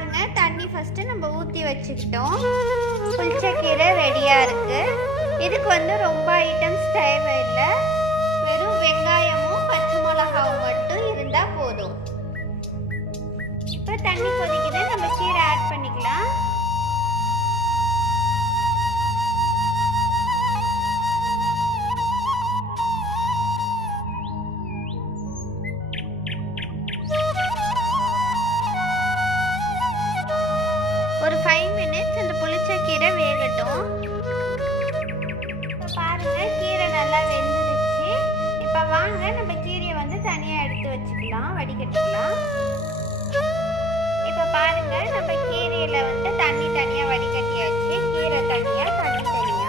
பாருங்க. தண்ணி ஃபஸ்ட்டு நம்ம ஊற்றி வச்சுக்கிட்டோம். புளிச்சக்கீரை ரெடியாக இருக்குது இதுக்கு வந்து ரொம்ப ஐட்டம்ஸ் தேவையில்லை. வெறும் வெங்காயமும் பச்சை மிளகாவும் மட்டும் இருந்தால் போதும். இப்போ தண்ணி கொதிக்குது. நம்ம கீரை ஆட் பண்ணிக்கலாம். வேகட்டும் இப்போ பாருங்க கீரை நல்லா வெந்துருச்சு. இப்போ வாங்க நம்ம கீரையை வந்து தனியாக எடுத்து வச்சுக்கலாம் வடிகட்டிக்கலாம். இப்போ பாருங்க நம்ம கீரையில் வந்து தண்ணி தனியாக வடிகட்டியாச்சு. கீரை தனியாக தண்ணி தனியாக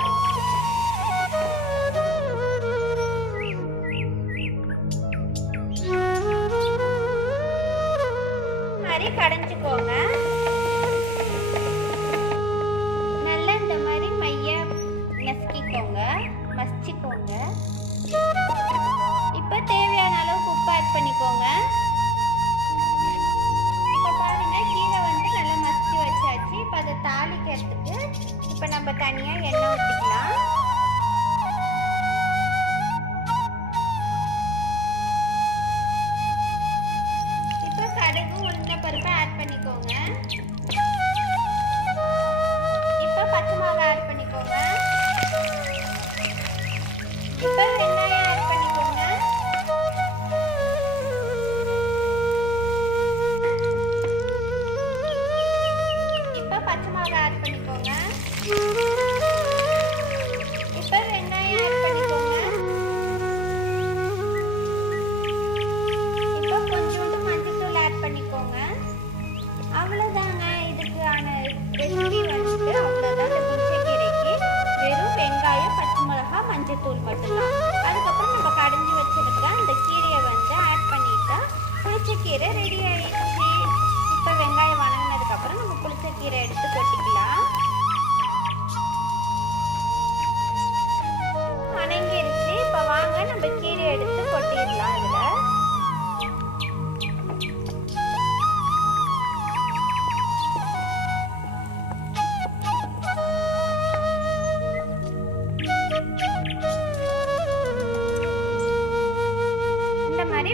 மாதிரி கடைஞ்சிக்கோங்க. தனியாக எண்ணெய் ஊற்றிக்கலாம் இப்போ கடுகு உளுந்த பருப்பு ஆட் பண்ணிக்கோங்க. இப்போ பச்சை மிளகாய் ஆட் பண்ணிக்கோங்க. இப்போ வெங்காயம் ஆட் பண்ணிக்கோங்க. இப்போ பச்சை மிளகாய் ஆட் பண்ணிக்கோங்க.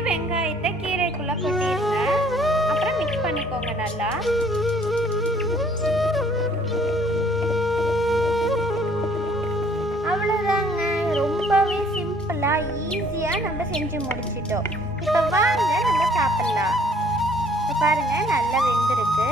வெங்காயத்தை கீரைக்குள்ள கொட்டிடுங்க. அப்புறம் மிக்ஸ் பண்ணிக்கோங்க நல்லா. அவ்வளோதாங்க ரொம்பவே சிம்பிளாக ஈஸியாக நம்ம செஞ்சு முடிச்சிட்டோம். இப்போ வாங்க நம்ம சாப்பிடலாம். இப்போ பாருங்க நல்லா வெந்திருக்கு.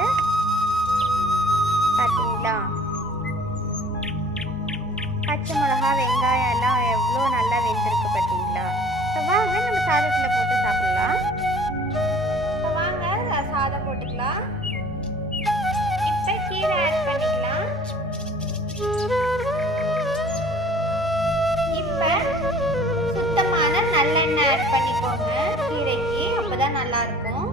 சாதம் இப்போ கீரை ஆட் பண்ணிக்கலாம் இப்போ சுத்தமான நல்லெண்ணெய் ஆட் பண்ணிக்கோங்க கீரைக்கு அப்பதான் நல்லா இருக்கும்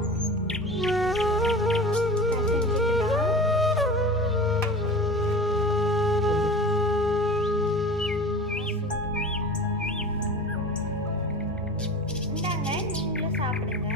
செஞ்சுக்கலாம் இந்தாங்க நீங்களும் சாப்பிடுங்க.